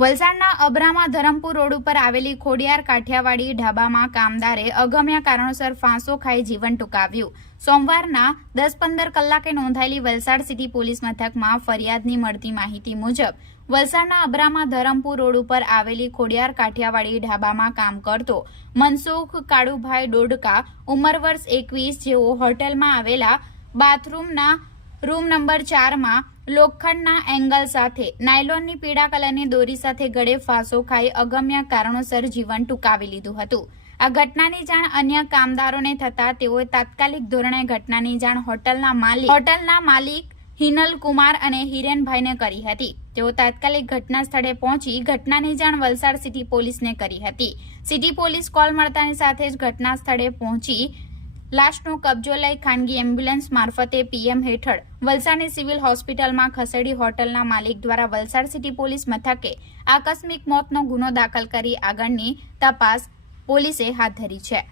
વલસાડના અબ્રામા ધરમપુર રોડ ઉપર આવેલી ખોડિયાર કાઠિયાવાડી ઢાબામાં કામદારે અગમ્ય કારણોસર ફાંસો ખાઈ જીવન ટૂંકાવ્યું. સોમવારના દસ પંદર કલાકે નોંધાયેલી વલસાડ સિટી પોલીસ મથકમાં ફરિયાદની મળતી માહિતી મુજબ, વલસાડના અબ્રામા ધરમપુર રોડ ઉપર આવેલી ખોડિયાર કાઠિયાવાડી ઢાબામાં કામ કરતો મનસુખ કાળુભાઈ ડોડકા, ઉંમર વર્ષ એકવીસ, જેઓ હોટેલમાં આવેલા બાથરૂમના રૂમ નંબર ચારમાં લોખંડના એંગલ સાથે, નાયલોનની પીળા કલરની દોરી સાથે ગળે ફાંસો ખાઈ અગમ્ય કારણોસર જીવન ટૂંકાવી લીધું હતું. આ ઘટનાની જાણ અન્ય કામદારોને થતા તેઓએ તાત્કાલિક ધોરણે ઘટનાની જાણ હોટલના માલિક હોટલના માલિક હિનલ કુમાર અને હિરેનભાઈને કરી હતી. તેઓ તાત્કાલિક ઘટના સ્થળે પહોંચી ઘટનાની જાણ વલસાડ સિટી પોલીસને કરી હતી. સિટી પોલીસ કોલ મળતાની સાથે જ ઘટના સ્થળે પહોંચી લાશનો કબજો લઈ ખાનગી એમ્બ્યુલન્સ મારફતે પીએમ હેઠળ વલસાડની સિવિલ હોસ્પિટલમાં ખસેડી હોટલના માલિક દ્વારા વલસાડ સિટી પોલીસ મથકે આકસ્મિક મોતનો ગુનો દાખલ કરી આગળની તપાસ પોલીસે હાથ ધરી છે.